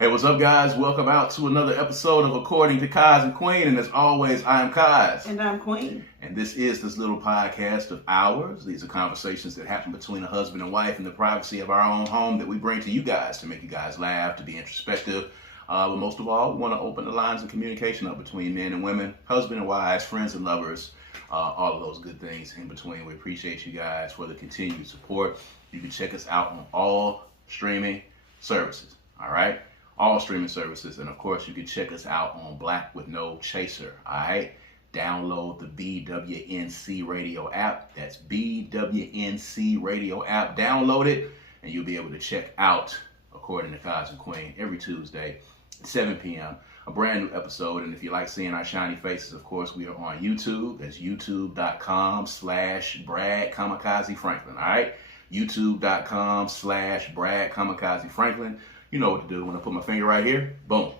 Hey, what's up, guys? Welcome out to another episode of According to Kaz Queen. And as always, I am Kaz. And I'm Queen. And this is this little podcast of ours. These are conversations that happen between a husband and wife in the privacy of our own home that we bring to you guys to make you guys laugh, to be introspective. But most of all, we want to open the lines of communication up between men and women, husband and wives, friends and lovers, all of those good things in between. We appreciate you guys for the continued support. You can check us out on all streaming services. All right? All streaming services, and of course you can check us out on Black with No Chaser. All right, download the BWNC radio app. That's BWNC radio app. Download it and you'll be able to check out According to Kaz Queen every Tuesday at 7 p.m. a brand new episode. And if you like seeing our shiny faces, of course we are on YouTube. That's youtube.com/Brad Kamikaze Franklin. All right, youtube.com/Brad Kamikaze Franklin. You know what to do. When I put my finger right here, boom,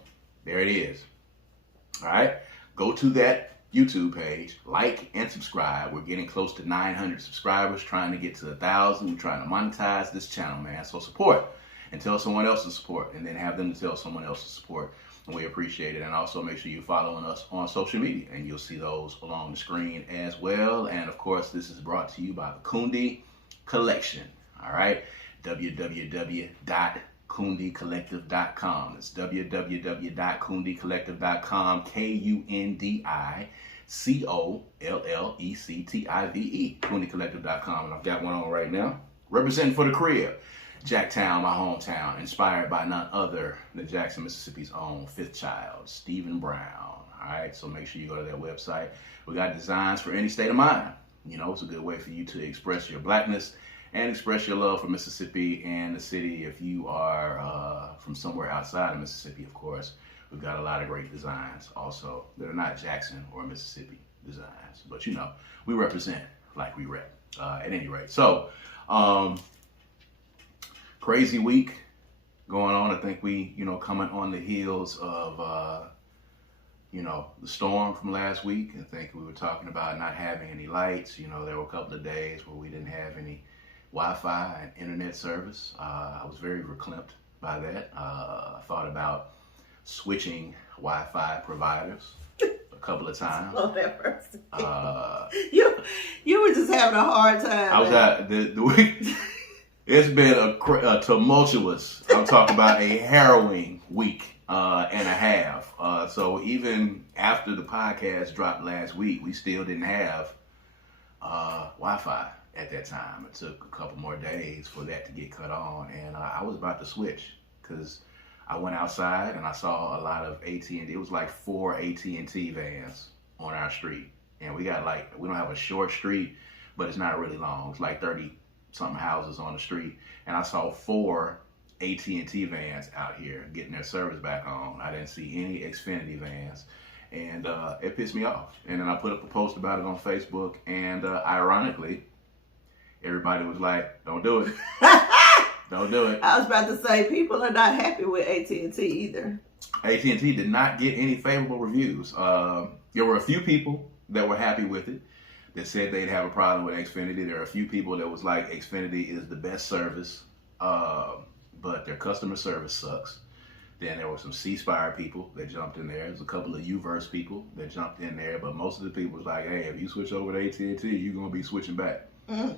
there it is. All right, go to that YouTube page, like and subscribe. We're getting close to 900 subscribers, trying to get to 1,000. We're trying to monetize this channel, man. So support and tell someone else to support, and then have them to tell someone else to support. And we appreciate it. And also make sure you're following us on social media, and you'll see those along the screen as well. And of course, this is brought to you by the Kundi Collection. All right, www.kundicollective.com. It's www.kundicollective.com. KUNDICOLLECTIVE. KundiCollective.com. And I've got one on right now. Representing for the crib. Jacktown, my hometown. Inspired by none other than Jackson, Mississippi's own fifth child, Stephen Brown. All right, so make sure you go to their website. We got designs for any state of mind. You know, it's a good way for you to express your blackness and express your love for Mississippi and the city. If you are from somewhere outside of Mississippi, of course, we've got a lot of great designs also that are not Jackson or Mississippi designs. But, you know, we represent like we rep at any rate. So, crazy week going on. I think we, coming on the heels of, the storm from last week. I think we were talking about not having any lights. You know, there were a couple of days where we didn't have any Wi-Fi and internet service. I was very verklempt by that. I thought about switching Wi-Fi providers a couple of times. Slow that person. You were just having a hard time. I was at the week. It's been a tumultuous, I'm talking about a harrowing week and a half. So even after the podcast dropped last week, we still didn't have Wi-Fi at that time. It took a couple more days for that to get cut on, and I was about to switch because I went outside and I saw a lot of AT&T. It was like 4 AT&T vans on our street, and we don't have a short street, but it's not really long. It's like 30 something houses on the street, and I saw 4 AT&T vans out here getting their service back on. I didn't see any Xfinity vans, and it pissed me off. And then I put up a post about it on Facebook, and ironically, everybody was like, don't do it. Don't do it. I was about to say, people are not happy with AT&T either. AT&T did not get any favorable reviews. There were a few people that were happy with it, that said they'd have a problem with Xfinity. There are a few people that was like, Xfinity is the best service, but their customer service sucks. Then there were some C-Spire people that jumped in there. There's a couple of Uverse people that jumped in there, but most of the people was like, hey, if you switch over to AT&T, you're going to be switching back. Mm-hmm.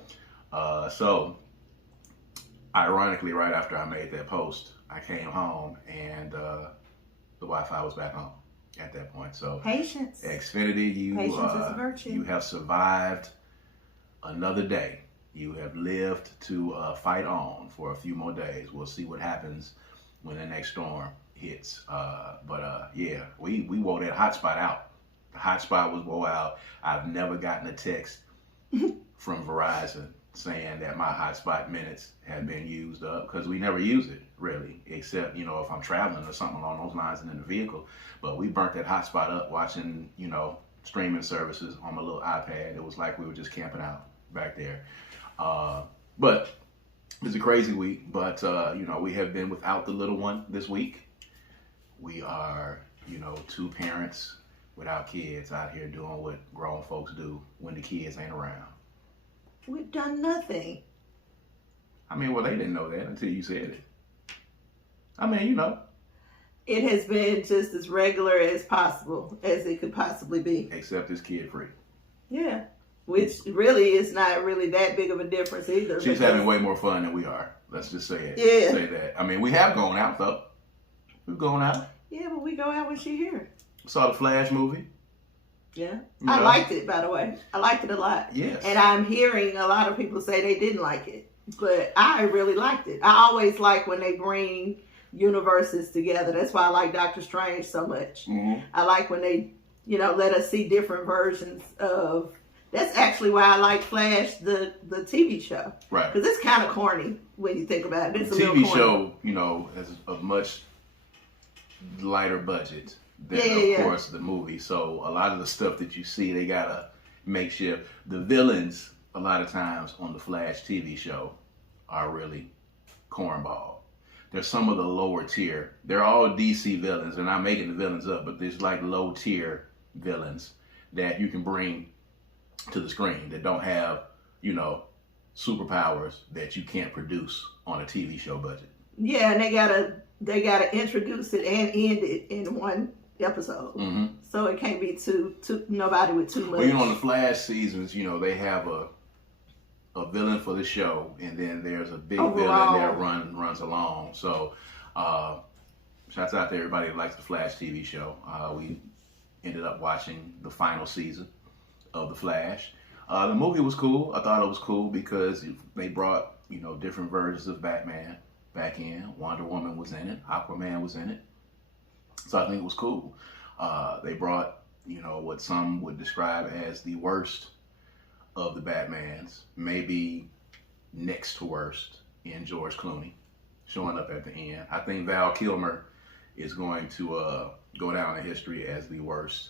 So, ironically, right after I made that post, I came home and the Wi-Fi was back on at that point. So, patience. Xfinity, patience is a virtue. You have survived another day. You have lived to fight on for a few more days. We'll see what happens when the next storm hits. Yeah, we wore that hotspot out. The hotspot was wore out. I've never gotten a text from Verizon saying that my hotspot minutes have been used up, because we never use it really, except if I'm traveling or something along those lines and in the vehicle. But we burnt that hotspot up watching streaming services on my little iPad. It was like we were just camping out back there. But it's a crazy week. But we have been without the little one this week. We are 2 parents without kids out here doing what grown folks do when the kids ain't around. We've done nothing. I mean, well, they didn't know that until you said it. I mean, It has been just as regular as possible as it could possibly be. Except it's kid free. Yeah. Which really is not really that big of a difference either. She's having way more fun than we are. Let's just say it. Yeah. Say that. I mean, we have gone out though. We've gone out. Yeah, but we go out when she's here. Saw the Flash movie. Yeah. You I know? liked it, by the way. I liked it a lot. Yes. And I'm hearing a lot of people say they didn't like it. But I really liked it. I always like when they bring universes together. That's why I like Doctor Strange so much. Mm-hmm. I like when they, let us see different versions of. That's actually why I like Flash, the TV show. Right. Because it's kind of corny when you think about it. It's the a little TV corny. show, has a much lighter budget than, of course, the movie. So a lot of the stuff that you see, they gotta make shift. The villains, a lot of times on the Flash TV show, are really cornball. They're some of the lower tier. They're all DC villains. They're not making the villains up, but there's like low tier villains that you can bring to the screen that don't have, superpowers that you can't produce on a TV show budget. Yeah, and they gotta introduce it and end it in one episode. Mm-hmm. So it can't be too nobody with too much. Well, on the Flash seasons, they have a villain for the show, and then there's a big villain that runs along. So, shouts out to everybody that likes the Flash TV show. We ended up watching the final season of the Flash. The movie was cool. I thought it was cool because they brought different versions of Batman back in. Wonder Woman was in it. Aquaman was in it. So I think it was cool. They brought what some would describe as the worst of the Batmans, maybe next to worst, in George Clooney, showing up at the end. I think Val Kilmer is going to go down in history as the worst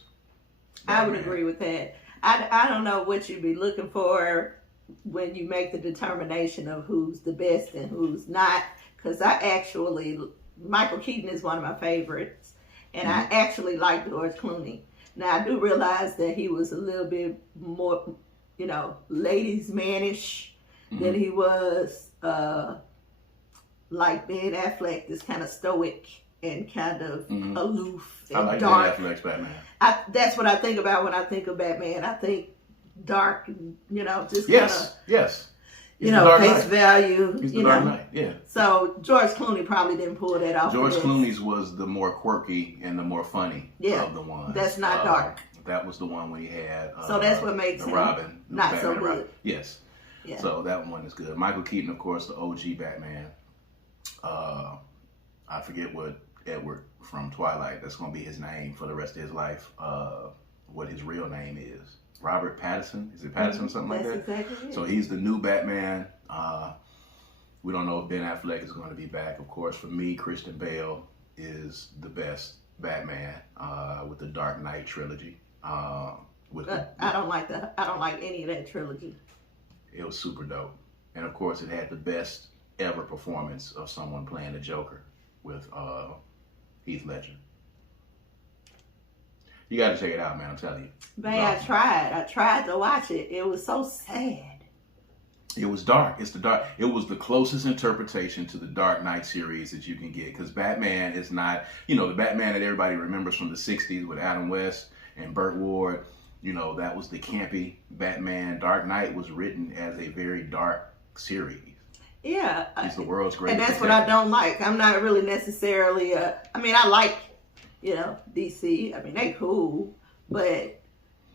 Batman. I would agree with that. I don't know what you'd be looking for when you make the determination of who's the best and who's not, because Michael Keaton is one of my favorites, and I actually like George Clooney. Now, I do realize that he was a little bit more, ladies' manish than he was like Ben Affleck, this kind of stoic and kind of aloof and I like dark. Ben Affleck's Batman. That's what I think about when I think of Batman. I think dark, just yes. Face value. He's the Dark Knight, yeah. So George Clooney probably didn't pull that off. George Clooney's was the more quirky and the more funny of the ones. That's not dark. That was the one when he had so that's what makes the him Robin, not Batman so good. Robin. Yes. Yeah. So that one is good. Michael Keaton, of course, the OG Batman. I forget what Edward from Twilight, that's going to be his name for the rest of his life. What his real name is. Robert Pattinson. Is it Pattinson, something like that? Exactly it. So he's the new Batman. We don't know if Ben Affleck is going to be back. Of course, for me, Christian Bale is the best Batman with the Dark Knight trilogy. I don't like any of that trilogy. It was super dope. And of course, it had the best ever performance of someone playing the Joker with Heath Ledger. You got to check it out, man. I'm telling you. Man, awesome. I tried to watch it. It was so sad. It was dark. It was the closest interpretation to the Dark Knight series that you can get. Because Batman is not, the Batman that everybody remembers from the 60s with Adam West and Burt Ward. That was the campy Batman. Dark Knight was written as a very dark series. Yeah. He's the world's greatest. And that's what I don't like. I'm not really necessarily I like, DC. I mean, they cool. But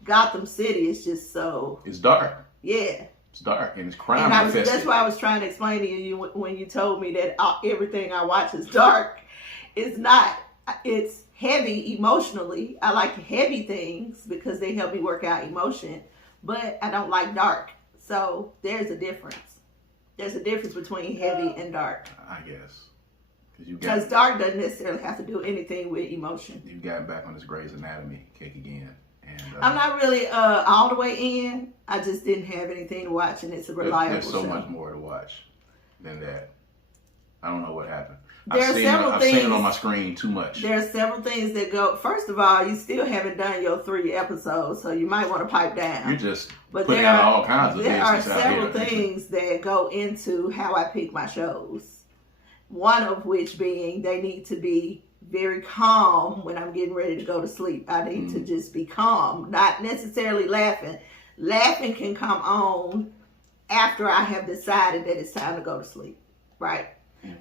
Gotham City is just so... It's dark. Yeah. It's dark and it's crime infested. That's why I was trying to explain to you when you told me that everything I watch is dark. It's not. It's heavy emotionally. I like heavy things because they help me work out emotion. But I don't like dark. So there's a difference. There's a difference between heavy and dark. I guess. Because dark doesn't necessarily have to do anything with emotion. You've gotten back on this Grey's Anatomy kick again. And, I'm not really all the way in. I just didn't have anything to watch, and it's a reliable There's so show. much more to watch than that. I don't know what happened. I've seen it on my screen too much. There are several things that go. First of all, you still haven't done your 3 episodes, so you might want to pipe down. You're just putting out all kinds of There are business out several here. things that go into how I pick my shows. One of which being they need to be very calm when I'm getting ready to go to sleep. I need to just be calm, not necessarily laughing. Laughing can come on after I have decided that it's time to go to sleep, right?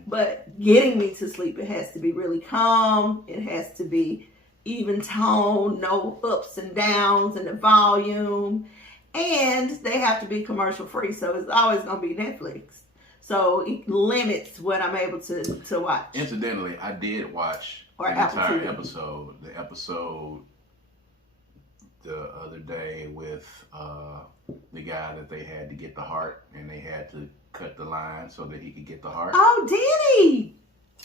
But getting me to sleep, it has to be really calm. It has to be even tone, no ups and downs in the volume. And they have to be commercial free. So it's always going to be Netflix. So it limits what I'm able to watch. Incidentally, I did watch Or the Apple entire TV. episode. The episode the other day with the guy that they had to get the heart, and they had to cut the line so that he could get the heart. Oh, Denny!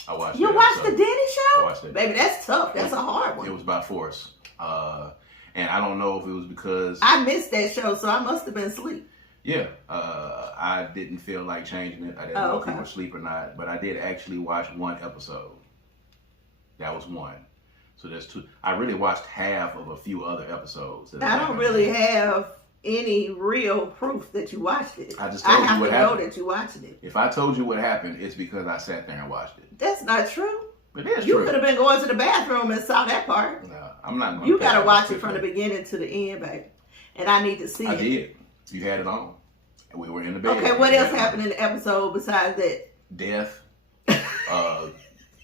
I watched. You watched the Denny I show? watched it. Baby, that's tough. That's a hard one. It was by force, and I don't know if it was because I missed that show, so I must have been asleep. yeah, I didn't feel like changing it. I didn't know if you were asleep or not, but I did actually watch one episode. That was one. So there's two. I really watched half of a few other episodes. I don't really have any real proof that you watched it. I just told you what I have to happened. know that you watched it. If I told you what happened, it's because I sat there and watched it. That's not true. But it is You true. could have been going to the bathroom and saw that part. No, I'm not. You got to watch it from the beginning to the end, baby. And I need to see I it. did. You had it on. And we were in the bed. Okay, what else happened in the episode besides that? Death.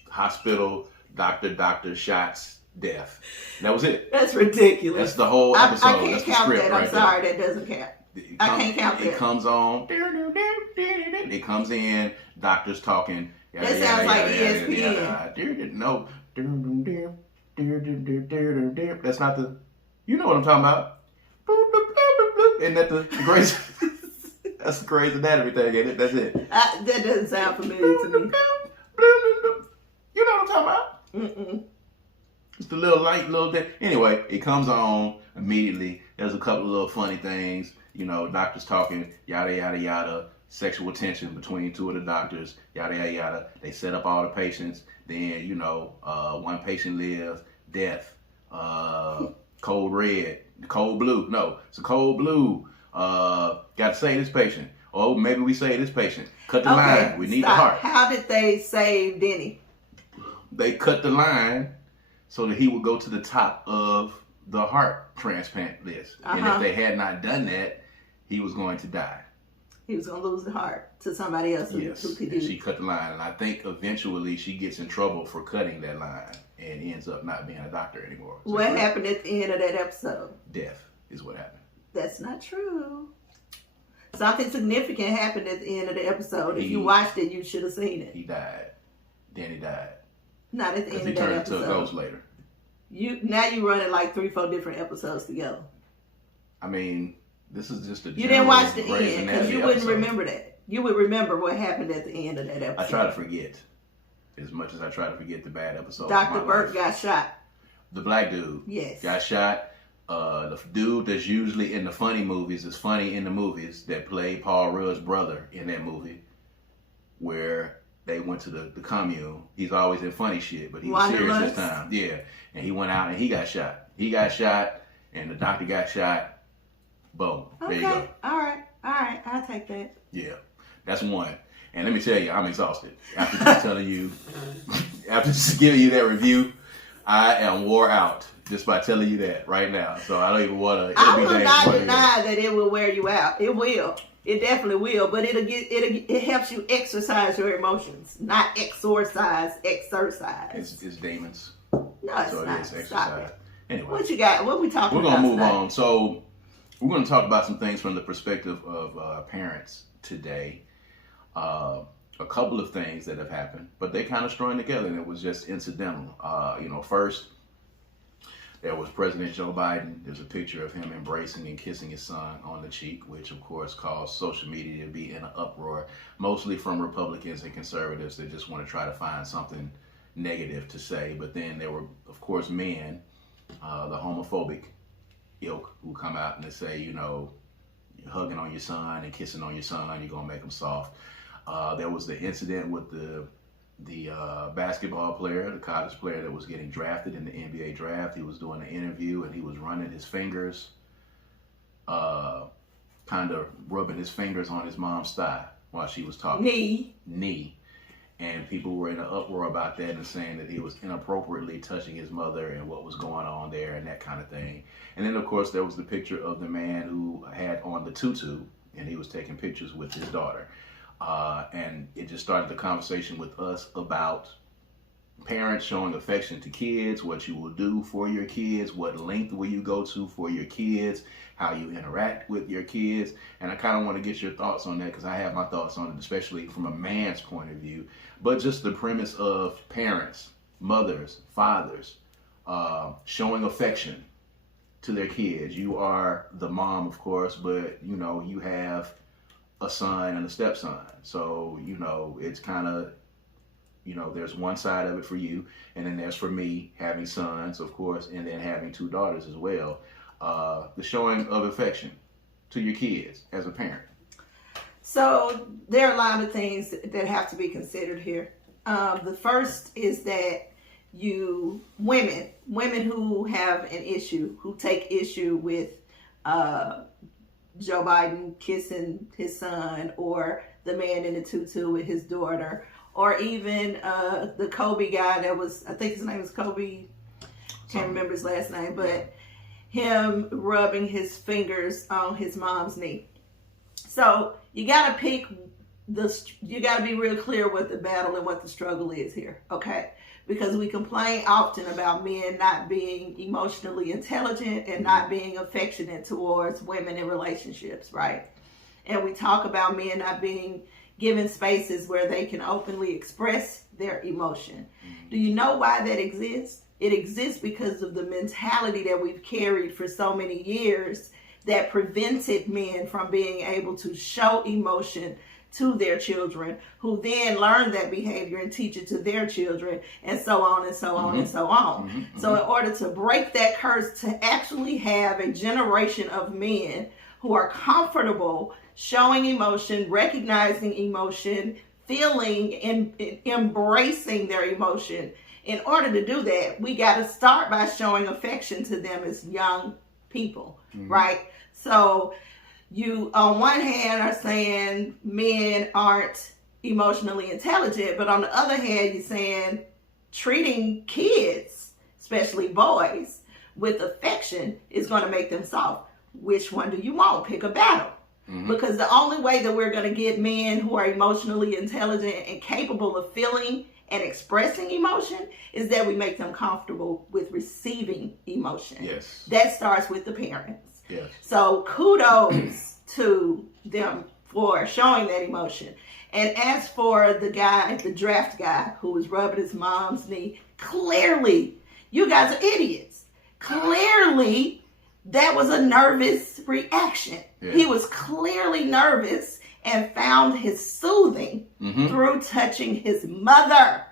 Hospital. Doctor. Shots. Death. That was it. That's ridiculous. That's the whole episode. I can't That's the count script that. right I'm sorry, that doesn't count. I can't count that. It comes on. It comes in. Doctors talking. That sounds like ESPN. No. That's not the. You know what I'm talking about. Isn't that the Grey's? That's the Grey's Anatomy thing, ain't it? That's it. That doesn't sound familiar to me. You know what I'm talking about? Mm-mm. It's the little light, little thing. Anyway, it comes on immediately. There's a couple of little funny things. You know, doctors talking, yada, yada, yada. Sexual tension between two of the doctors, yada, yada, yada. They set up all the patients. Then, you know, one patient lives. Death. Cold red. Cold blue. No, it's a cold blue. Got to save this patient. Oh, maybe we save this patient. Cut the line. We need the heart. How did they save Denny? They cut the line so that he would go to the top of the heart transplant list. And if they had not done that, he was going to die. He was going to lose the heart to somebody else who could do and she cut the line. And I think eventually she gets in trouble for cutting that line and ends up not being a doctor anymore. So what happened at the end of that episode? Death is what happened. That's not true. Something significant happened at the end of the episode. If you watched it, you should have seen it. He died. Danny died. Not at the end of that Because he turned episode. into a ghost later. Now you running like 3-4 different episodes together. I mean, this is just a. You didn't watch the Grey's end because Anatomy you wouldn't episode. remember that. You would remember what happened at the end of that episode. I try to forget. As much as I try to forget the bad episodes. Dr. of my Burke life. got shot. The black dude. Yes. Got shot. The dude that's usually in the funny movies is funny in the movies that played Paul Rudd's brother in that movie where they went to the commune. He's always in funny shit, but he was serious this time. Yeah. And he went out and he got shot. He got shot and the doctor got shot. Boom. Okay. There you go. All right. I'll take that. Yeah. That's one. And let me tell you, I'm exhausted. After just telling you, after just giving you that review, I am wore out just by telling you that right now. So I don't even want to. I will not deny that it will wear you out. It will. It definitely will. But it helps you exercise your emotions, not exercise. It's demons. No, it's So not. it is Stop exercise. it. Anyway. What you got? What we talking We're about? going to move tonight? on. So we're going to talk about some things from the perspective of parents today. A couple of things that have happened, but they kind of strung together and it was just incidental. First, there was President Joe Biden. There's a picture of him embracing and kissing his son on the cheek, which of course caused social media to be in an uproar, mostly from Republicans and conservatives that just want to try to find something negative to say. But then there were, of course, men, the homophobic ilk, who come out and they say, you're hugging on your son and kissing on your son, you're going to make him soft. There was the incident with the basketball player, the college player that was getting drafted in the NBA draft. He was doing an interview and he was running his fingers, kind of rubbing his fingers on his mom's thigh while she was talking. Knee. And people were in an uproar about that and saying that he was inappropriately touching his mother and what was going on there and that kind of thing. And then, of course, there was the picture of the man who had on the tutu, and he was taking pictures with his daughter. And it just started the conversation with us about parents showing affection to kids, what you will do for your kids, what length will you go to for your kids, how you interact with your kids. And I kind of want to get your thoughts on that, because I have my thoughts on it, especially from a man's point of view. But just the premise of parents, mothers, fathers, showing affection to their kids. You are the mom, of course, but you have a son and a stepson. So, it's kind of, there's one side of it for you, and then there's for me having sons, of course, and then having 2 daughters as well. The showing of affection to your kids as a parent. So there are a lot of things that have to be considered here. The first is that women who have an issue, who take issue with Joe Biden kissing his son, or the man in the tutu with his daughter, or even the Kobe guy I think his name was Kobe, can't remember his last name, but him rubbing his fingers on his mom's knee. So you gotta you gotta be real clear what the battle and what the struggle is here, okay? Because we complain often about men not being emotionally intelligent and not being affectionate towards women in relationships, right? And we talk about men not being given spaces where they can openly express their emotion. Do you know why that exists? It exists because of the mentality that we've carried for so many years that prevented men from being able to show emotion to their children, who then learn that behavior and teach it to their children, and so on and so on and so on. So in order to break that curse, to actually have a generation of men who are comfortable showing emotion, recognizing emotion, feeling and embracing their emotion, in order to do that, we got to start by showing affection to them as young people, right? So you, on one hand, are saying men aren't emotionally intelligent, but on the other hand, you're saying treating kids, especially boys, with affection is going to make them soft. Which one do you want? Pick a battle. Because the only way that we're going to get men who are emotionally intelligent and capable of feeling and expressing emotion is that we make them comfortable with receiving emotion. Yes. That starts with the parents. Yes. So kudos to them for showing that emotion. And as for the guy, the draft guy who was rubbing his mom's knee, clearly, you guys are idiots. Clearly, that was a nervous reaction. Yeah. He was clearly nervous and found his soothing through touching his mother.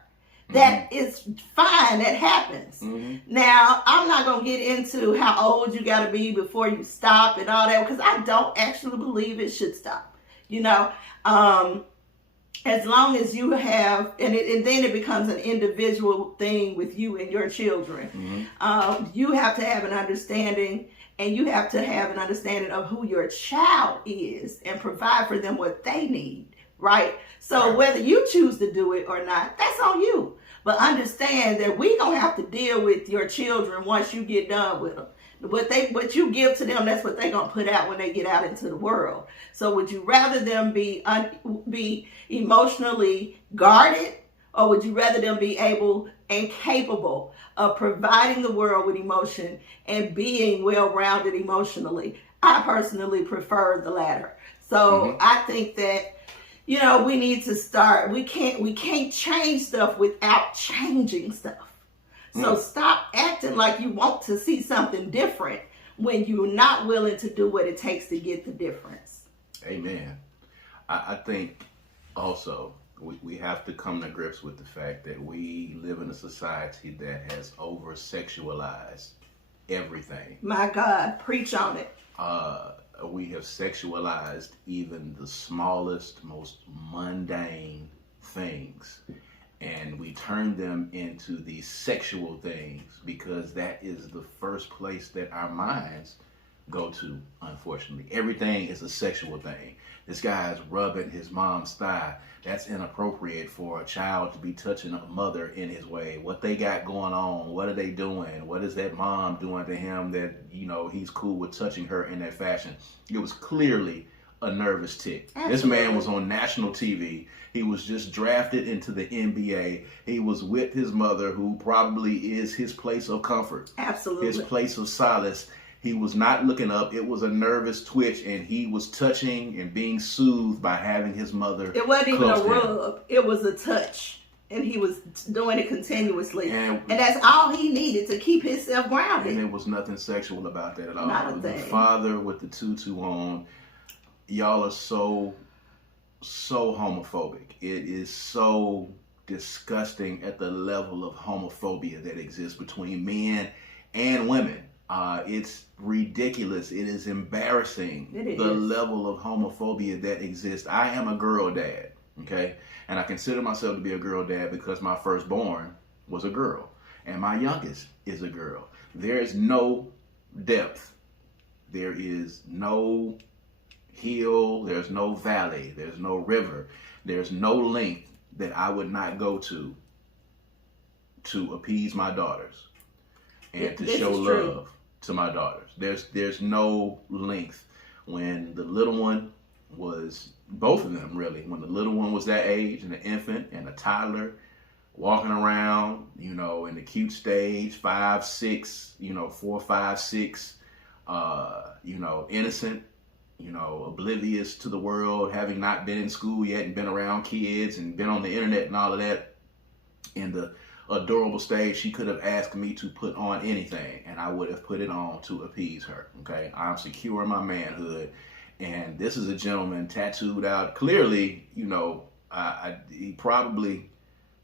That is fine. That happens. Now, I'm not going to get into how old you got to be before you stop and all that, because I don't actually believe it should stop. As long as you have, and then it becomes an individual thing with you and your children. You have to have an understanding, and you have to have an understanding of who your child is and provide for them what they need, right? So whether you choose to do it or not, that's on you. But understand that we don't have to deal with your children once you get done with them. What you give to them, that's what they're going to put out when they get out into the world. So would you rather them be emotionally guarded, or would you rather them be able and capable of providing the world with emotion and being well-rounded emotionally? I personally prefer the latter. So I think that, we need to start. We can't change stuff without changing stuff. So stop acting like you want to see something different when you're not willing to do what it takes to get the difference. Amen. I think also we have to come to grips with the fact that we live in a society that has over-sexualized everything. My God, preach on it. We have sexualized even the smallest, most mundane things. And we turn them into these sexual things because that is the first place that our minds go to, unfortunately. Everything is a sexual thing. This guy is rubbing his mom's thigh. That's inappropriate for a child to be touching a mother in his way. What they got going on? What are they doing? What is that mom doing to him that, he's cool with touching her in that fashion? It was clearly a nervous tick. Absolutely. This man was on national TV. He was just drafted into the NBA. He was with his mother, who probably is his place of comfort. Absolutely. His place of solace. He was not looking up. It was a nervous twitch, and he was touching and being soothed by having his mother. It wasn't even a close to him. rub. It was a touch. And he was doing it continuously. And that's all he needed to keep himself grounded. And there was nothing sexual about that at all. Not a The thing. father with the tutu on, y'all are so homophobic. It is so disgusting at the level of homophobia that exists between men and women. It's ridiculous. It is embarrassing. It The is. level of homophobia that exists. I am a girl dad, okay? And I consider myself to be a girl dad because my firstborn was a girl. And my youngest is a girl. There is no depth. There is no hill. There's no valley. There's no river. There's no length that I would not go to appease my daughters and to This show is true. love to my daughters. There's no length. When the little one was, both of them really, when the little one was that age, and an infant and a toddler, walking around, in the cute stage, 5, 6, 4, 5, 6, innocent, oblivious to the world, having not been in school yet and been around kids and been on the internet and all of that. In the adorable stage, she could have asked me to put on anything, and I would have put it on to appease her. Okay, I'm secure in my manhood, and this is a gentleman tattooed out. Clearly, he probably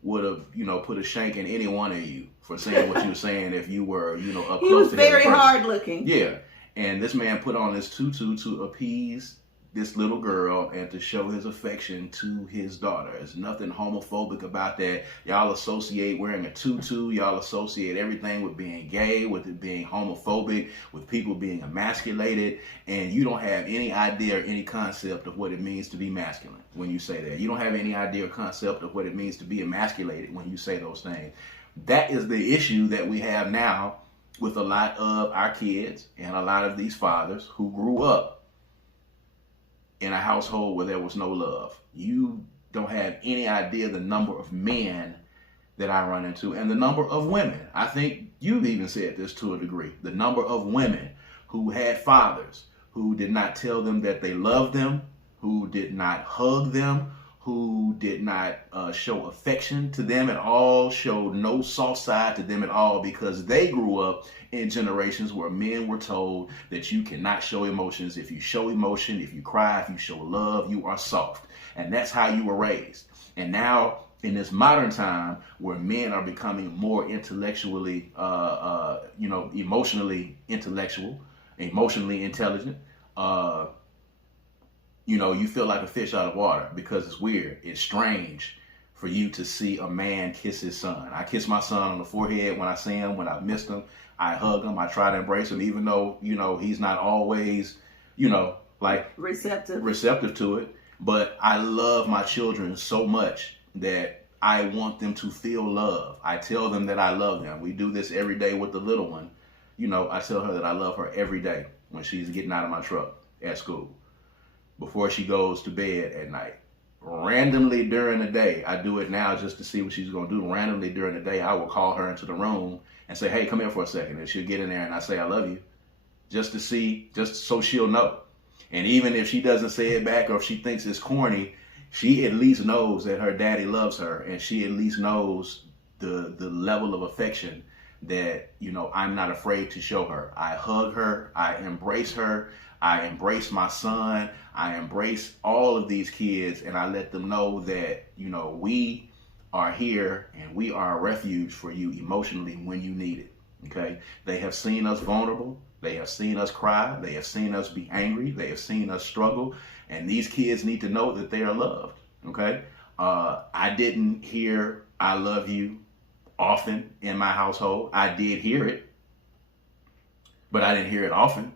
would have, put a shank in any one of you for saying what you were saying if you were, up He close was to him in very person. hard looking. Yeah, and this man put on this tutu to appease this little girl and to show his affection to his daughter. There's nothing homophobic about that. Y'all associate wearing a tutu. Y'all associate everything with being gay, with it being homophobic, with people being emasculated, and you don't have any idea or any concept of what it means to be masculine when you say that. You don't have any idea or concept of what it means to be emasculated when you say those things. That is the issue that we have now with a lot of our kids and a lot of these fathers who grew up in a household where there was no love. You don't have any idea the number of men that I run into and the number of women. I think you've even said this to a degree. The number of women who had fathers who did not tell them that they loved them, who did not hug them, who did not show affection to them at all, showed no soft side to them at all, because they grew up in generations where men were told that you cannot show emotions. If you show emotion, if you cry, if you show love, you are soft. And that's how you were raised. And now in this modern time where men are becoming more intellectually, emotionally intellectual, emotionally intelligent, you feel like a fish out of water because it's weird. It's strange for you to see a man kiss his son. I kiss my son on the forehead when I see him, when I missed him. I hug him. I try to embrace him, even though, he's not always, receptive to it. But I love my children so much that I want them to feel love. I tell them that I love them. We do this every day with the little one. I tell her that I love her every day when she's getting out of my truck at school, before she goes to bed at night. Randomly during the day, I do it now just to see what she's going to do. Randomly during the day, I will call her into the room and say, hey, come here for a second. And she'll get in there and I say, I love you, just so she'll know. And even if she doesn't say it back, or if she thinks it's corny, she at least knows that her daddy loves her, and she at least knows the level of affection that, I'm not afraid to show her. I hug her, I embrace her, I embrace my son, I embrace all of these kids, and I let them know that, we are here and we are a refuge for you emotionally when you need it. Okay? They have seen us vulnerable. They have seen us cry. They have seen us be angry. They have seen us struggle. And these kids need to know that they are loved. Okay? I didn't hear I love you often in my household. I did hear it, but I didn't hear it often.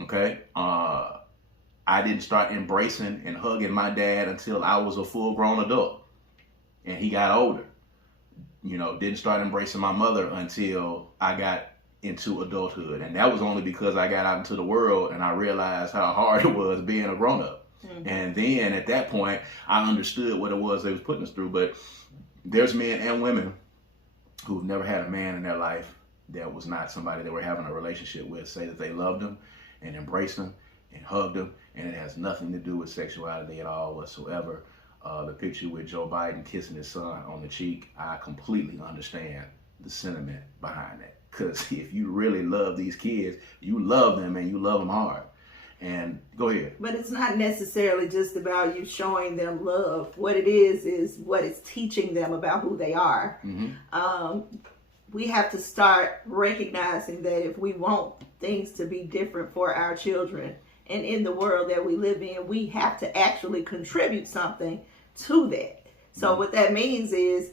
Okay. I didn't start embracing and hugging my dad until I was a full grown adult and he got older. Didn't start embracing my mother until I got into adulthood. And that was only because I got out into the world and I realized how hard it was being a grown up. Mm-hmm. And then at that point, I understood what it was they was putting us through. But there's men and women who've never had a man in their life that was not somebody they were having a relationship with say that they loved them and embraced them and hugged them. And it has nothing to do with sexuality at all whatsoever. The picture with Joe Biden kissing his son on the cheek, I completely understand the sentiment behind that. Because if you really love these kids, you love them and you love them hard. And go ahead. But it's not necessarily just about you showing them love. What it is what it's teaching them about who they are. Mm-hmm. We have to start recognizing that if we want things to be different for our children and in the world that we live in, we have to actually contribute something to that. So what that means is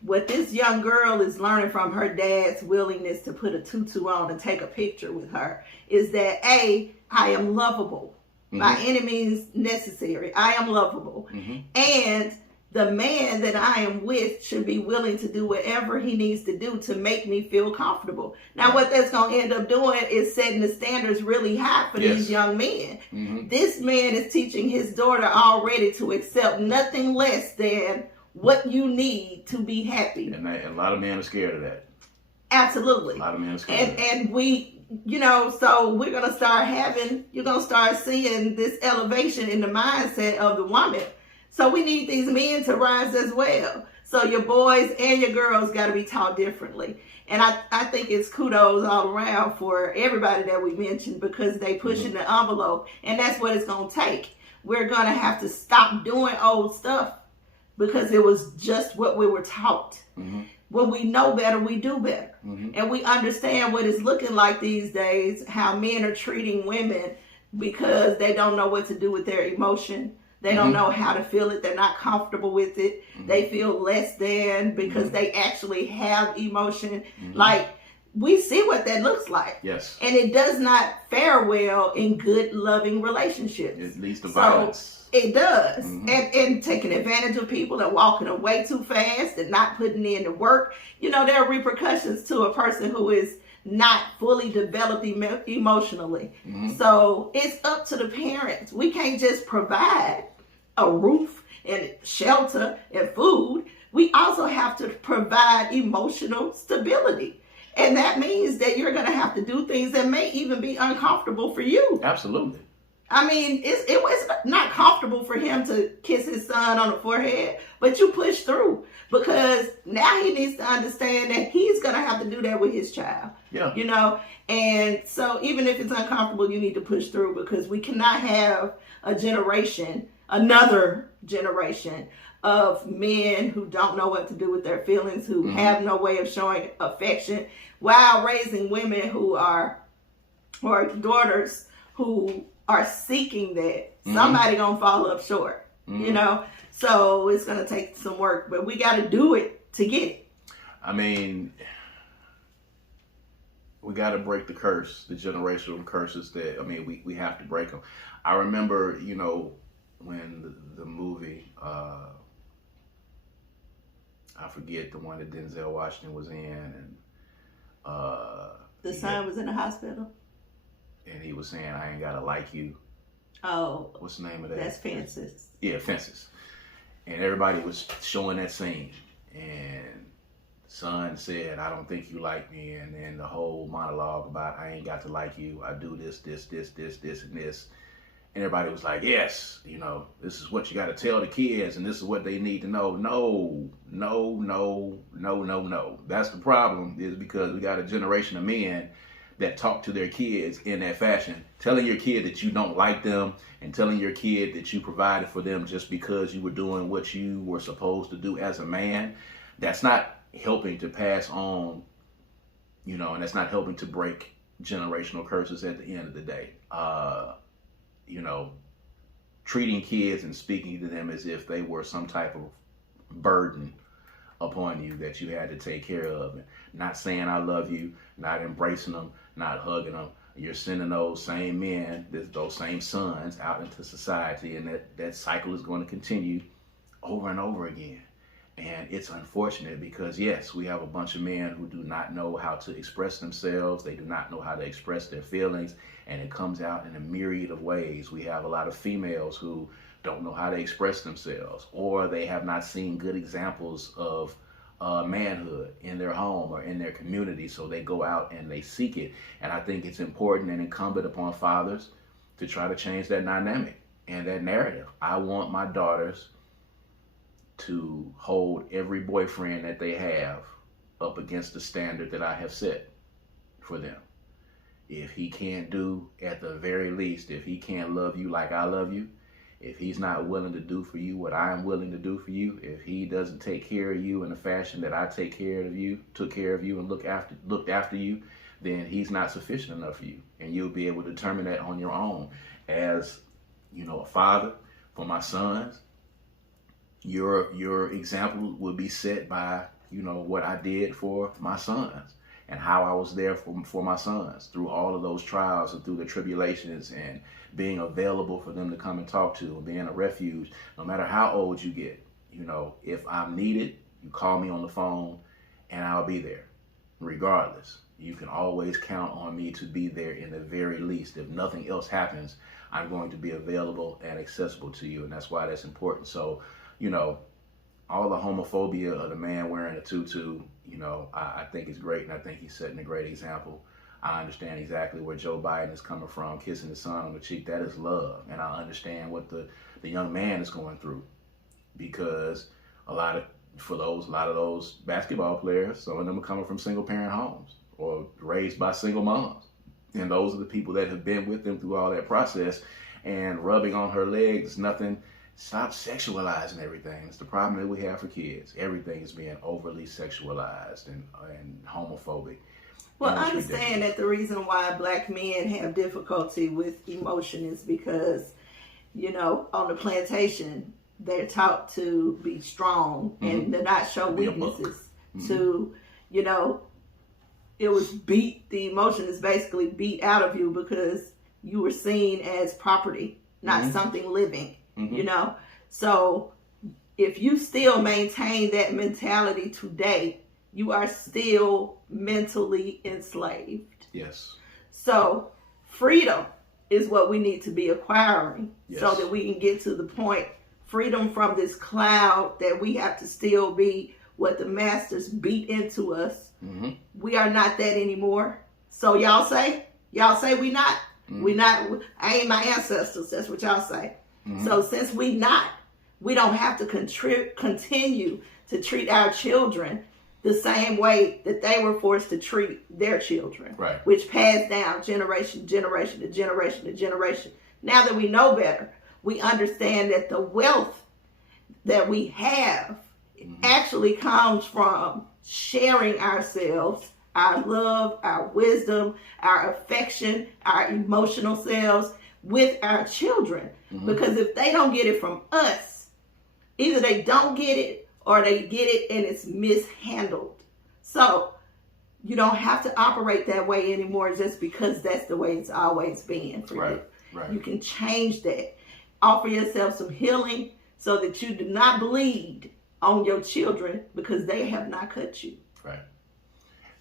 what this young girl is learning from her dad's willingness to put a tutu on and take a picture with her is that I am lovable. Mm-hmm. By any means necessary, I am lovable. Mm-hmm. And the man that I am with should be willing to do whatever he needs to do to make me feel comfortable. Now, what that's going to end up doing is setting the standards really high for these young men. Mm-hmm. This man is teaching his daughter already to accept nothing less than what you need to be happy. And a lot of men are scared of that. Absolutely. A lot of men are scared of that. And we, so we're going to start you're going to start seeing this elevation in the mindset of the woman. So we need these men to rise as well. So your boys and your girls got to be taught differently. And I think it's kudos all around for everybody that we mentioned because they pushing the envelope. And that's what it's going to take. We're going to have to stop doing old stuff because it was just what we were taught. Mm-hmm. When we know better, we do better. Mm-hmm. And we understand what it's looking like these days, how men are treating women because they don't know what to do with their emotion. They don't know how to feel it. They're not comfortable with it. Mm-hmm. They feel less than because they actually have emotion. Mm-hmm. Like, we see what that looks like. Yes. And it does not fare well in good, loving relationships. It leads to violence. It does. Mm-hmm. And taking advantage of people and walking away too fast and not putting in the work. There are repercussions to a person who is not fully developed emotionally. Mm-hmm. So it's up to the parents. We can't just provide a roof and shelter and food. We also have to provide emotional stability. And that means that you're going to have to do things that may even be uncomfortable for you. Absolutely. I mean, it was not comfortable for him to kiss his son on the forehead, but you push through because now he needs to understand that he's going to have to do that with his child. Yeah. And so even if it's uncomfortable, you need to push through because we cannot have another generation of men who don't know what to do with their feelings, who have no way of showing affection, while raising women who are, or daughters who are seeking that. Somebody gonna fall up short, so it's gonna take some work, but we got to do it to get it. I mean, we got to break the curse, the generational curses that, we have to break them. I remember, when the movie, I forget the one that Denzel Washington was in, and the son was in the hospital. And he was saying, I ain't gotta like you. Oh. What's the name of that? That's Fences. Yeah, Fences. And everybody was showing that scene. And the son said, I don't think you like me. And then the whole monologue about, I ain't got to like you. I do this, this, and this. And everybody was like, yes, this is what you got to tell the kids. And this is what they need to know. No. That's the problem, is because we got a generation of men that talk to their kids in that fashion, telling your kid that you don't like them and telling your kid that you provided for them just because you were doing what you were supposed to do as a man. That's not helping to pass on, and that's not helping to break generational curses at the end of the day. Treating kids and speaking to them as if they were some type of burden upon you that you had to take care of, and not saying I love you, not embracing them, not hugging them, you're sending those same men, those same sons out into society, and that cycle is going to continue over and over again. And it's unfortunate because, yes, we have a bunch of men who do not know how to express themselves. They do not know how to express their feelings, and it comes out in a myriad of ways. We have a lot of females who don't know how to express themselves, or they have not seen good examples of manhood in their home or in their community, so they go out and they seek it. And I think it's important and incumbent upon fathers to try to change that dynamic and that narrative. I want my daughters to hold every boyfriend that they have up against the standard that I have set for them. If he can't do, at the very least, if he can't love you like I love you, if he's not willing to do for you what I am willing to do for you, if he doesn't take care of you in the fashion that I took care of you and looked after you, then he's not sufficient enough for you. And you'll be able to determine that on your own. As, a father for my sons, your example will be set by, what I did for my sons and how I was there for my sons through all of those trials and through the tribulations, and being available for them to come and talk to, and being a refuge, no matter how old you get. If I'm needed, you call me on the phone and I'll be there regardless. You can always count on me to be there in the very least. If nothing else happens, I'm going to be available and accessible to you. And that's why that's important. So, all the homophobia of the man wearing a tutu, I think is great, and I think he's setting a great example. I understand exactly where Joe Biden is coming from, kissing his son on the cheek. That is love. And I understand what the young man is going through, because a lot of those basketball players, some of them are coming from single parent homes or raised by single moms. And those are the people that have been with them through all that process. And rubbing on her legs, nothing. Stop sexualizing everything. It's the problem that we have for kids. Everything is being overly sexualized and homophobic. Well, understand that the reason why black men have difficulty with emotion is because, on the plantation, they're taught to be strong and to not show weaknesses. To, it was the emotion is basically beat out of you because you were seen as property, not something living. So if you still maintain that mentality today, you are still mentally enslaved. Yes. So freedom is what we need to be acquiring, so that we can get to the point, freedom from this cloud that we have to still be what the masters beat into us. We are not that anymore. So y'all say we not? We not. I ain't my ancestors. That's what y'all say. So since we don't have to continue to treat our children the same way that they were forced to treat their children, right, which passed down generation to generation. Now that we know better, we understand that the wealth that we have actually comes from sharing ourselves, our love, our wisdom, our affection, our emotional selves with our children. Because if they don't get it from us, either they don't get it or they get it and it's mishandled. So you don't have to operate that way anymore just because that's the way it's always been for you. Right. You can change that. Offer yourself some healing so that you do not bleed on your children because they have not cut you. Right.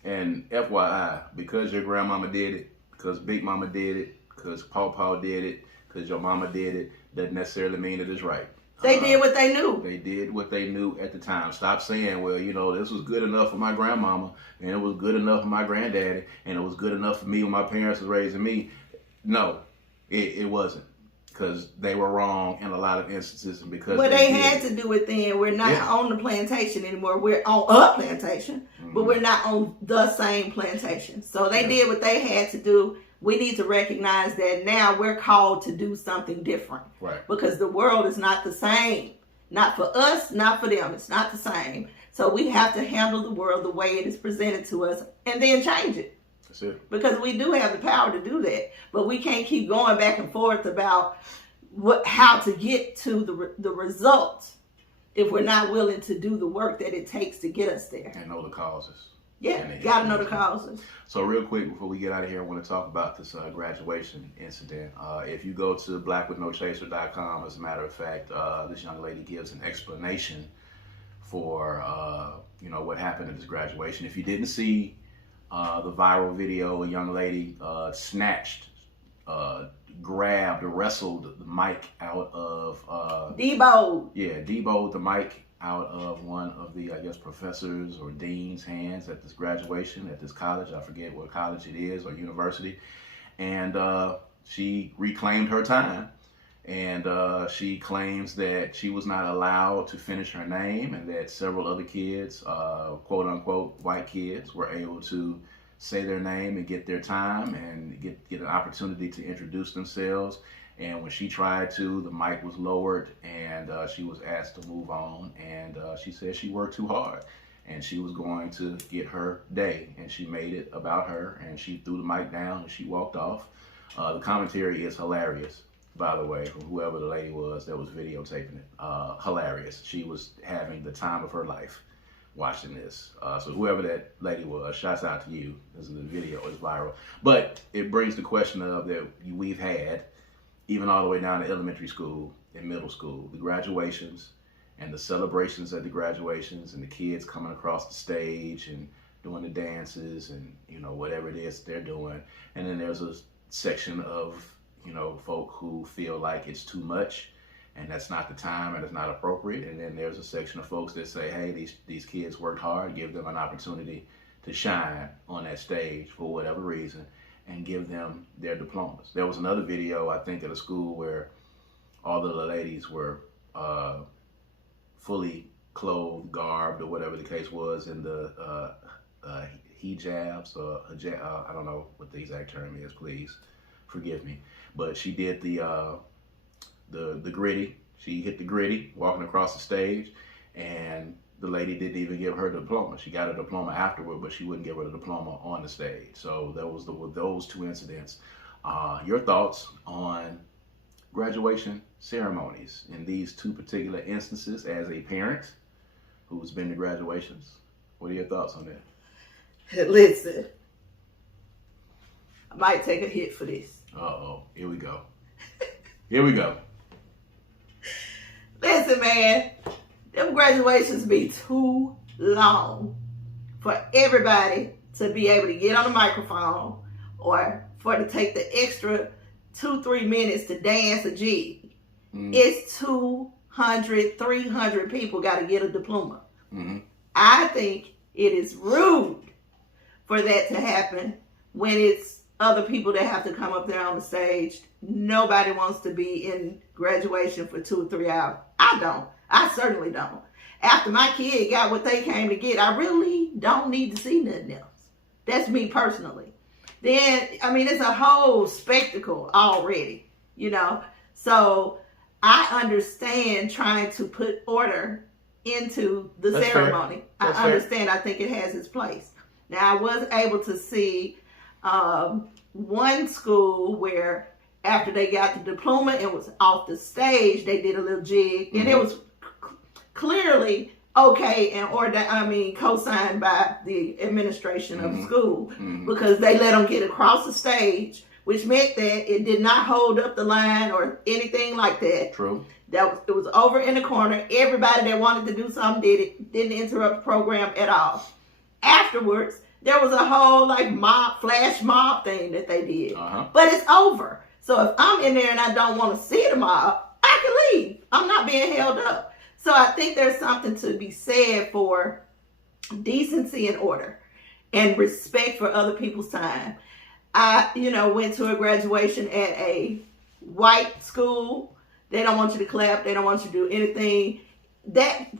And FYI, because your grandmama did it, because Big Mama did it, because Paw did it, because your mama did it, doesn't necessarily mean it is right. They did what they knew. They did what they knew at the time. Stop saying, well, this was good enough for my grandmama, and it was good enough for my granddaddy, and it was good enough for me when my parents was raising me. No, it wasn't. Because they were wrong in a lot of instances. And because they had to do it then. We're not on the plantation anymore. We're on a plantation, but we're not on the same plantation. So they did what they had to do. We need to recognize that now we're called to do something different. Right. Because the world is not the same. Not for us, not for them. It's not the same. So we have to handle the world the way it is presented to us and then change it. That's it. Because we do have the power to do that. But we can't keep going back and forth about how to get to the results if we're not willing to do the work that it takes to get us there. And know the causes. Yeah, gotta know the causes. So real quick before we get out of here, I want to talk about this graduation incident. If you go to blackwithnochaser.com, as a matter of fact, this young lady gives an explanation for what happened at this graduation. If you didn't see the viral video, a young lady snatched, grabbed, wrestled the mic out of deboed the mic out of one of the, professors or dean's hands at this graduation at this college. I forget what college it is or university. And she reclaimed her time. And she claims that she was not allowed to finish her name and that several other kids, quote unquote, white kids, were able to say their name and get their time and get an opportunity to introduce themselves. And when she tried to, the mic was lowered and she was asked to move on. And she said she worked too hard and she was going to get her day. And she made it about her and she threw the mic down and she walked off. The commentary is hilarious, by the way, from whoever the lady was that was videotaping it. Hilarious. She was having the time of her life watching this. So whoever that lady was, shouts out to you. This is the video is viral. But it brings the question up that we've had, even all the way down to elementary school and middle school, the graduations and the celebrations at the graduations and the kids coming across the stage and doing the dances and, whatever it is they're doing. And then there's a section of, folk who feel like it's too much and that's not the time and it's not appropriate. And then there's a section of folks that say, hey, these kids worked hard, give them an opportunity to shine on that stage for whatever reason, and give them their diplomas. There was another video, I think, at a school where all of the ladies were fully clothed, garbed, or whatever the case was, in the hijabs, or I don't know what the exact term is, please forgive me. But she did the gritty. She hit the gritty walking across the stage, and the lady didn't even give her diploma. She got a diploma afterward, but she wouldn't give her the diploma on the stage. So there was those two incidents. Your thoughts on graduation ceremonies in these two particular instances as a parent who's been to graduations? What are your thoughts on that? Listen, I might take a hit for this. Uh-oh, here we go. Here we go. Listen, man, them graduations be too long for everybody to be able to get on the microphone or for to take the extra 2-3 minutes to dance a jig. It's 200, 300 people got to get a diploma. I think it is rude for that to happen when it's other people that have to come up there on the stage. Nobody wants to be in graduation for 2 or 3 hours. I don't. I certainly don't. After my kid got what they came to get, I really don't need to see nothing else. That's me personally. Then, it's a whole spectacle already, So I understand trying to put order into the That's ceremony. Fair. I understand. Fair. I think it has its place. Now, I was able to see one school where after they got the diploma and was off the stage, they did a little jig, and it was clearly okay and co-signed by the administration of the school because they let them get across the stage, which meant that it did not hold up the line or anything like that. True. It was over in the corner. Everybody that wanted to do something did it. Didn't interrupt the program at all. Afterwards, there was a whole flash mob thing that they did. But it's over. So if I'm in there and I don't want to see the mob, I can leave. I'm not being held up. So I think there's something to be said for decency and order and respect for other people's time. I, went to a graduation at a white school. They don't want you to clap. They don't want you to do anything. That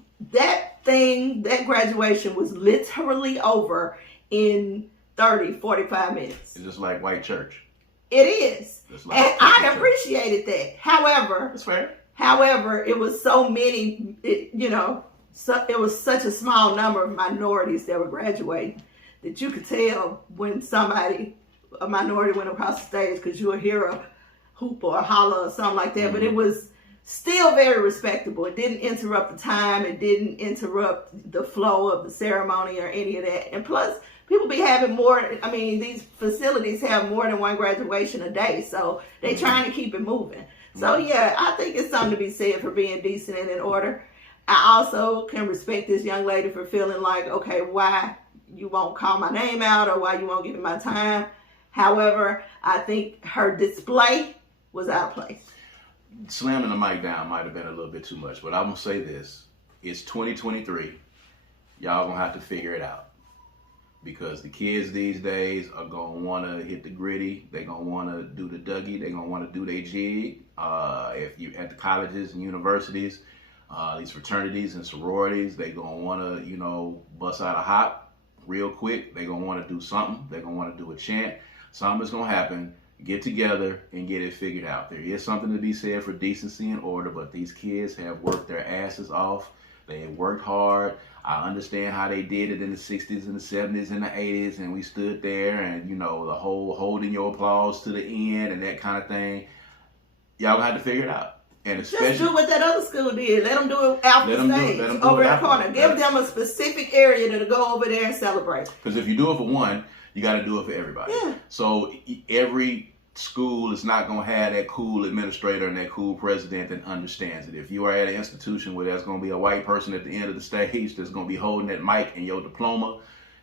graduation was literally over in 30, 45 minutes. It's just like white church. It is. Like and I appreciated that. However, that's fair. However, it was so many, it was such a small number of minorities that were graduating that you could tell when a minority went across the stage because you would hear a hoop or a holler or something like that. But it was still very respectable. It didn't interrupt the time. It didn't interrupt the flow of the ceremony or any of that. And plus, people be having more. I mean, these facilities have more than one graduation a day, so they trying to keep it moving. So yeah, I think it's something to be said for being decent and in order. I also can respect this young lady for feeling like, okay, why you won't call my name out or why you won't give me my time. However, I think her display was out of place. Slamming the mic down might have been a little bit too much, but I'm going to say this. It's 2023. Y'all going to have to figure it out. Because the kids these days are going to want to hit the gritty. They're going to want to do the Dougie. They're going to want to do their jig. If you at the colleges and universities, these fraternities and sororities, they're going to want to, you know, bust out a hop real quick. They're going to want to do something. They're going to want to do a chant. Something's going to happen. Get together and get it figured out. There is something to be said for decency and order, but these kids have worked their asses off. They have worked hard. I understand how they did it in the 60s and the 70s and the 80s, and we stood there and, you know, the whole holding your applause to the end and that kind of thing. Y'all gonna have to figure it out. And especially, just do what that other school did. Let them do it out the stage, over in the corner. Give them a specific area to go over there and celebrate. Because if you do it for one, you got to do it for everybody. Yeah. So every school is not going to have that cool administrator and that cool president that understands it. If you are at an institution where there's going to be a white person at the end of the stage that's going to be holding that mic and your diploma,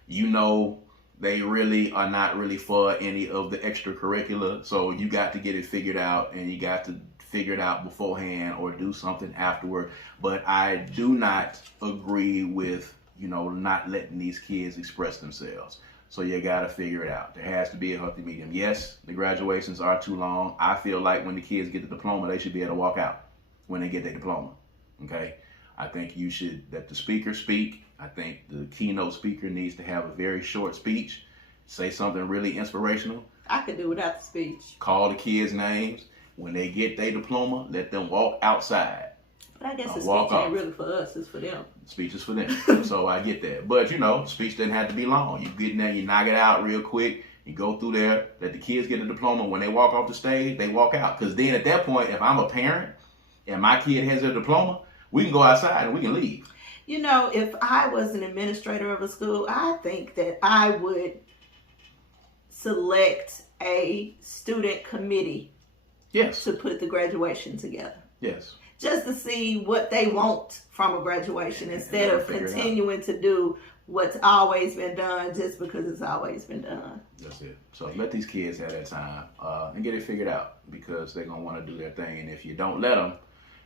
you know they really are not really for any of the extracurricular. So you got to get it figured out, and you got to figure it out beforehand or do something afterward. But I do not agree with, you know, not letting these kids express themselves. So you got to figure it out. There has to be a healthy medium. Yes, the graduations are too long. I feel like when the kids get the diploma, they should be able to walk out when they get their diploma. Okay? I think you should let the speaker speak. I think the keynote speaker needs to have a very short speech, say something really inspirational. I could do without the speech. Call the kids' names. When they get their diploma, let them walk outside. But I guess the speech ain't really for us, it's for them. Speech is for them. So I get that. But, you know, speech doesn't have to be long. You get in there, you knock it out real quick, you go through there, let the kids get a diploma. When they walk off the stage, they walk out. Because then at that point, if I'm a parent and my kid has a diploma, we can go outside and we can leave. You know, if I was an administrator of a school, I think that I would select a student committee. Yes. To put the graduation together. Yes. Just to see what they want from a graduation instead of continuing to do what's always been done just because it's always been done. That's it. So let these kids have that time and get it figured out, because they're going to want to do their thing. And if you don't let them,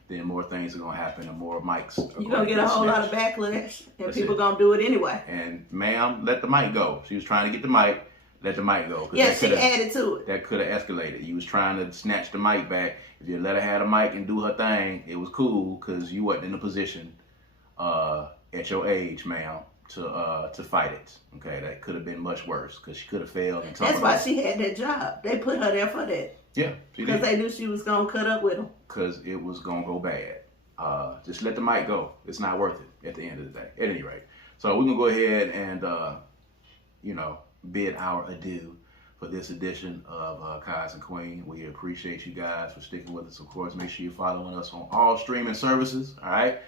then more things are going to happen and more mics are You're going to get a whole lot of backlash, and that's people going to do it anyway. And ma'am, let the mic go. She was trying to get the mic. Let the mic go. Yeah, she added to it. That could have escalated. You was trying to snatch the mic back. If you let her have the mic and do her thing, it was cool, because you wasn't in a position at your age, ma'am, to fight it. Okay, that could have been much worse, because she could have failed. And that's why she had that job. They put her there for that. Yeah, because they knew she was gonna cut up with them. Because it was gonna go bad. Just let the mic go. It's not worth it at the end of the day. At any rate, so we're gonna go ahead and you know, bid our adieu for this edition of Kaz and Queen. We appreciate you guys for sticking with us. Of course, make sure you're following us on all streaming services, all right?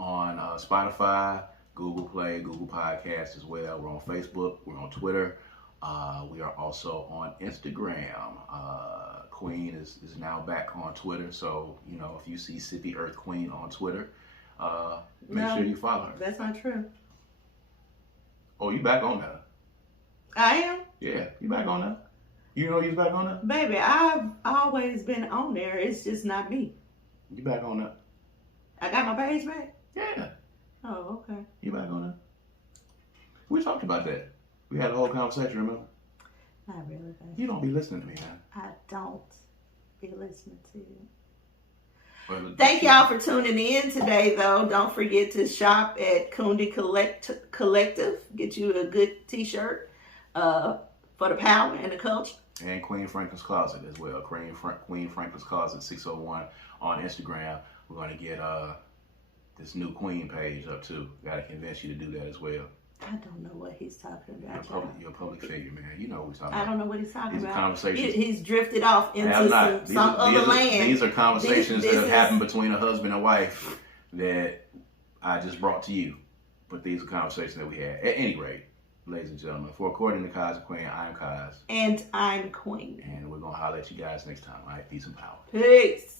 On Spotify, Google Play, Google Podcasts as well. We're on Facebook. We're on Twitter. We are also on Instagram. Queen is now back on Twitter. So, you know, if you see Sippy Earth Queen on Twitter, make sure you follow her. That's not true. Oh, you back on that? I am? Yeah, you back on that? You know you back on that? Baby, I've always been on there. It's just not me. You back on that? I got my page back? Yeah. Oh, okay. You back on that? We talked about that. We had a whole conversation, remember? Not really. You don't be listening to me, man. I don't be listening to you. Well, thank y'all for tuning in today, though. Don't forget to shop at Kundi Collective. Get you a good t-shirt. For the power and the culture. And Queen Franklin's Closet as well. Queen Franklin's Closet 601 on Instagram. We're going to get this new Queen page up too. Got to convince you to do that as well. I don't know what he's talking about. You're a public figure, man. You know what he's talking about. I don't know what he's talking about. Conversations. He's drifted off into some other land. These are conversations that have happened between a husband and wife that I just brought to you. But these are conversations that we had. At any rate, ladies and gentlemen. For According to Kaz Queen, I'm Kaz. And I'm Queen. And we're going to holler at you guys next time. All right, peace and power. Peace.